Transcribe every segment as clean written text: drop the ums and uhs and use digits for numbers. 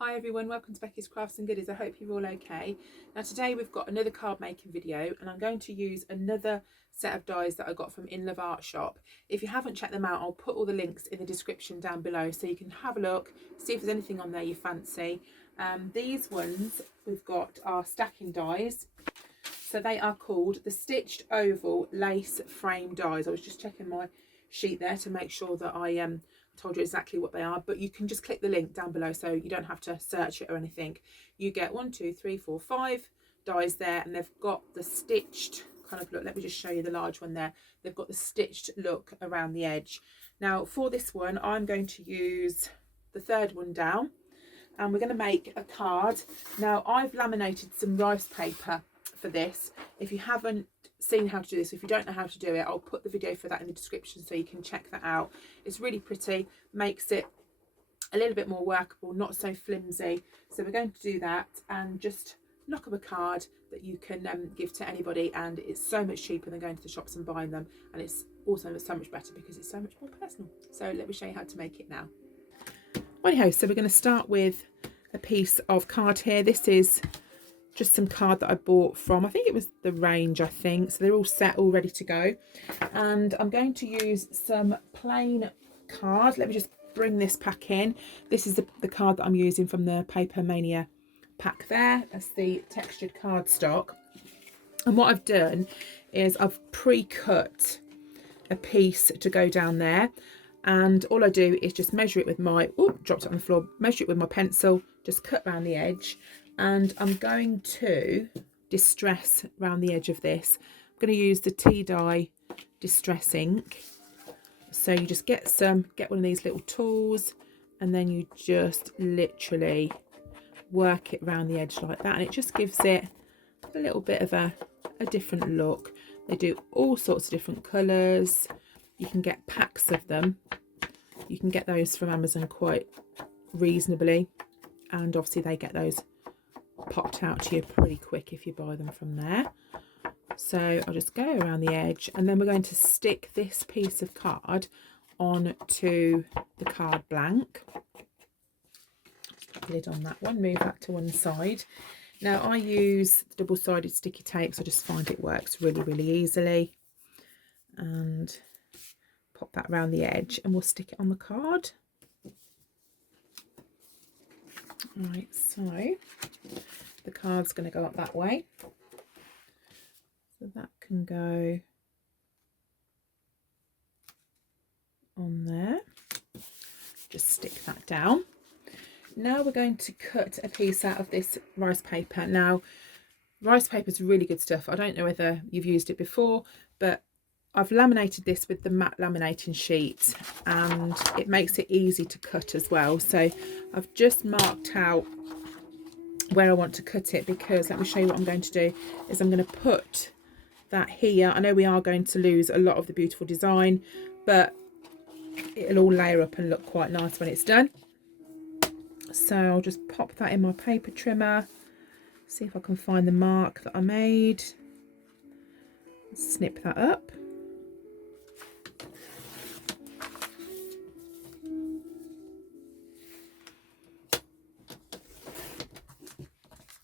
Hi everyone, welcome to Becky's Crafts and Goodies. I hope you're all okay. Now today we've got another card making video and I'm going to use another set of dies that I got from In Love Art Shop. If you haven't checked them out, I'll put all the links in the description down below so you can have a look, see if there's anything on there you fancy. These ones we've got are stacking dies. So they are called the Stitched Oval Lace Frame Dies. I was just checking my sheet there to make sure that I told you exactly what they are, but you can just click the link down below so you don't have to search it or anything. You get 1, 2, 3, 4, 5 dies there, and they've got the stitched kind of look. Let me just show you the large one there. They've got the stitched look around the edge. Now for this one I'm going to use the third one down and we're going to make a card. Now I've laminated some rice paper for this. If you haven't seen how to do this, if you don't know how to do it, I'll put the video for that in the description so you can check that out. It's really pretty, makes it a little bit more workable, not so flimsy. So we're going to do that and just knock up a card that you can give to anybody, and it's so much cheaper than going to the shops and buying them, and it's also so much better because it's so much more personal. So let me show you how to make it now. Anyhow, so we're going to start with a piece of card here. This is just some card that I bought from, I think it was the range, I think. So they're all set, all ready to go. And I'm going to use some plain card. Let me just bring this pack in. This is the card that I'm using from the Paper Mania pack there. That's the textured cardstock. And what I've done is I've pre-cut a piece to go down there. And all I do is just measure it with my, dropped it on the floor, measure it with my pencil, just cut around the edge. And I'm going to distress around the edge of this. I'm going to use the tea dye distress ink. So you just get one of these little tools and then you just literally work it around the edge like that, and it just gives it a little bit of a different look. They do all sorts of different colours. You can get packs of them. You can get those from Amazon quite reasonably, and obviously they get those popped out to you pretty quick if you buy them from there. So I'll just go around the edge, and then we're going to stick this piece of card onto the card blank. Just put the lid on that one, move that to one side. Now I use double-sided sticky tape, so I just find it works really easily, and pop that around the edge and we'll stick it on the card. Right, so the card's going to go up that way, so that can go on there. Just stick that down. Now we're going to cut a piece out of this rice paper. Now rice paper is really good stuff. I don't know whether you've used it before, but I've laminated this with the matte laminating sheet, and it makes it easy to cut as well. So I've just marked out where I want to cut it, because let me show you what I'm going to do is I'm going to put that here. I know we are going to lose a lot of the beautiful design, but it'll all layer up and look quite nice when it's done. So I'll just pop that in my paper trimmer, see if I can find the mark that I made, snip that up.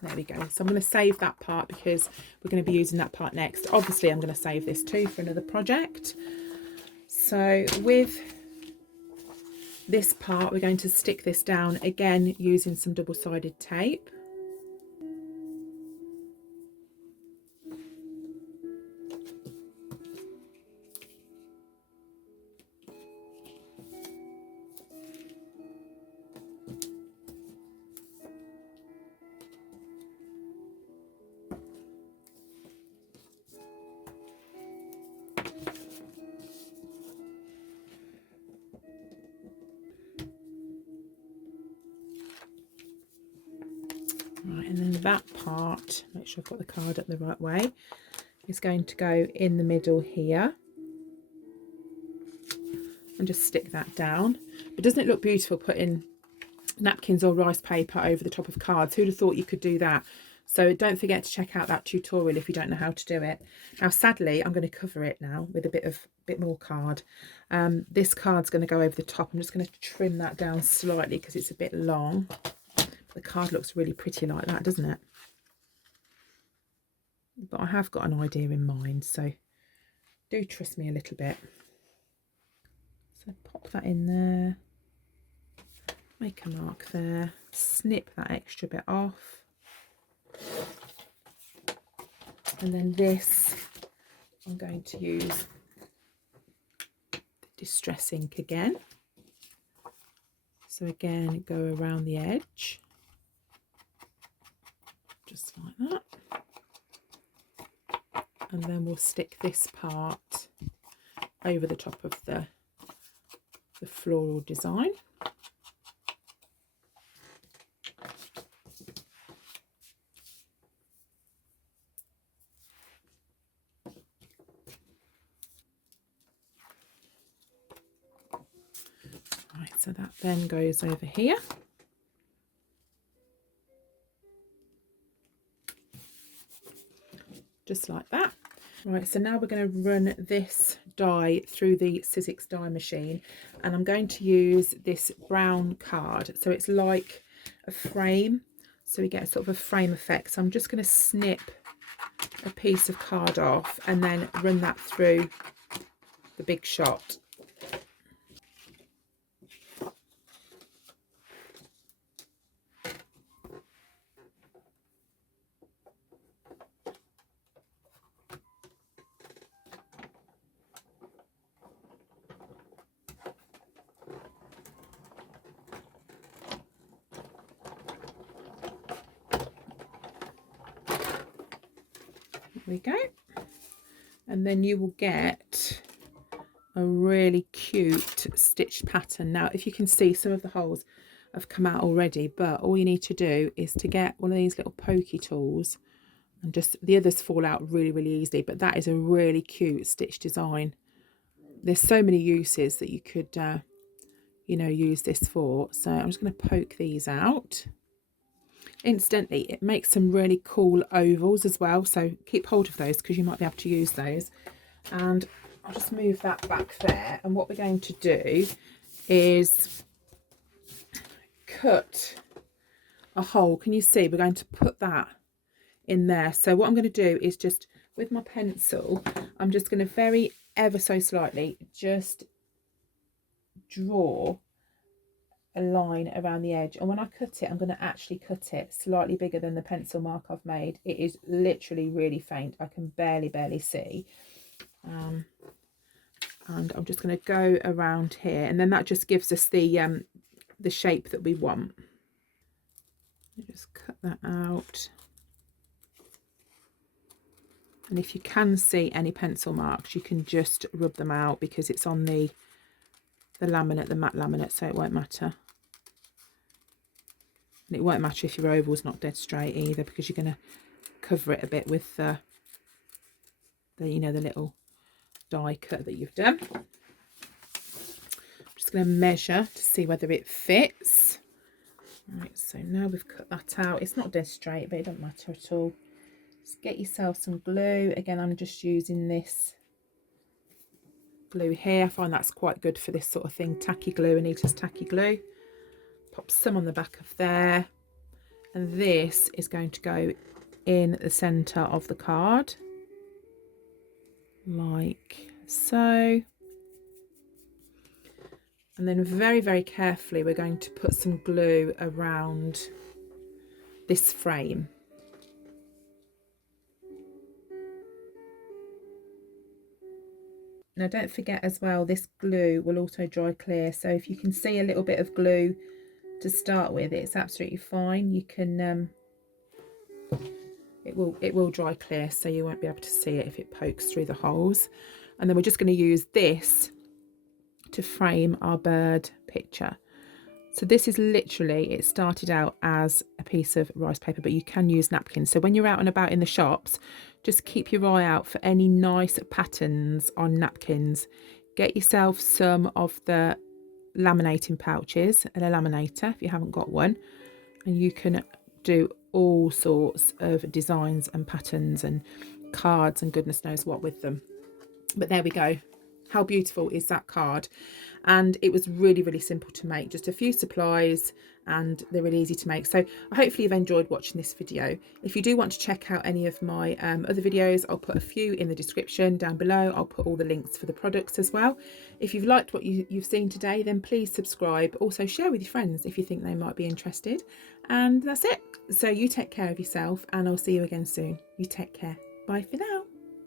There we go. So I'm going to save that part because we're going to be using that part next. Obviously I'm going to save this too for another project. So with this part we're going to stick this down again using some double-sided tape. Right, and then that part, make sure I've got the card up the right way, is going to go in the middle here, and just stick that down. But doesn't it look beautiful putting napkins or rice paper over the top of cards? Who'd have thought you could do that? So don't forget to check out that tutorial if you don't know how to do it. Now sadly I'm going to cover it now with a bit more card. This card's going to go over the top. I'm just going to trim that down slightly because it's a bit long. the card looks really pretty like that, doesn't it? But I have got an idea in mind, so do trust me a little bit. So pop that in there, make a mark there, snip that extra bit off, and then this I'm going to use the Distress ink again. So again, go around the edge, just like that. And then we'll stick this part over the top of the floral design. Right, so that then goes over here. Just like that. Right, so now we're going to run this die through the Sizzix die machine, and I'm going to use this brown card. So it's like a frame, so we get a sort of a frame effect. So I'm just going to snip a piece of card off and then run that through the big shot. There we go. And then you will get a really cute stitched pattern. Now, if you can see, some of the holes have come out already, but all you need to do is to get one of these little pokey tools, and just the others fall out really easily, but that is a really cute stitch design. There's so many uses that you could you know, use this for. So I'm just going to poke these out. Incidentally, it makes some really cool ovals as well, so keep hold of those because you might be able to use those. And I'll just move that back there, and what we're going to do is cut a hole. Can you see? We're going to put that in there. So what I'm going to do is just with my pencil, I'm just going to very ever so slightly just draw a line around the edge, and when I cut it, I'm going to actually cut it slightly bigger than the pencil mark I've made. It is literally really faint. I can barely see. And I'm just going to go around here, and then that just gives us the shape that we want. Just cut that out. And if you can see any pencil marks, you can just rub them out because it's on the laminate, the matte laminate, so it won't matter. And it won't matter if your oval's not dead straight either, because you're going to cover it a bit with the you know, the little die cut that you've done. I'm just going to measure to see whether it fits. Right, so now we've cut that out. It's not dead straight, but it doesn't matter at all. Just get yourself some glue. Again, I'm just using this glue here. I find that's quite good for this sort of thing. Tacky glue, Anita's tacky glue. Pop some on the back of there, and this is going to go in the center of the card like so. And then very carefully we're going to put some glue around this frame. Now don't forget as well, this glue will also dry clear, so if you can see a little bit of glue to start with, it's absolutely fine. You can it will dry clear, so you won't be able to see it if it pokes through the holes. And then we're just going to use this to frame our bird picture. So this is literally, it started out as a piece of rice paper, but you can use napkins. So when you're out and about in the shops, just keep your eye out for any nice patterns on napkins. Get yourself some of the laminating pouches and a laminator if you haven't got one, and you can do all sorts of designs and patterns and cards and goodness knows what with them. But there we go. How beautiful is that card? And it was really simple to make, just a few supplies and they're really easy to make. So hopefully you've enjoyed watching this video. If you do want to check out any of my other videos, I'll put a few in the description down below. I'll put all the links for the products as well. If you've liked what you've seen today, then please subscribe. Also share with your friends if you think they might be interested. And that's it. So you take care of yourself, and I'll see you again soon. You take care. Bye for now.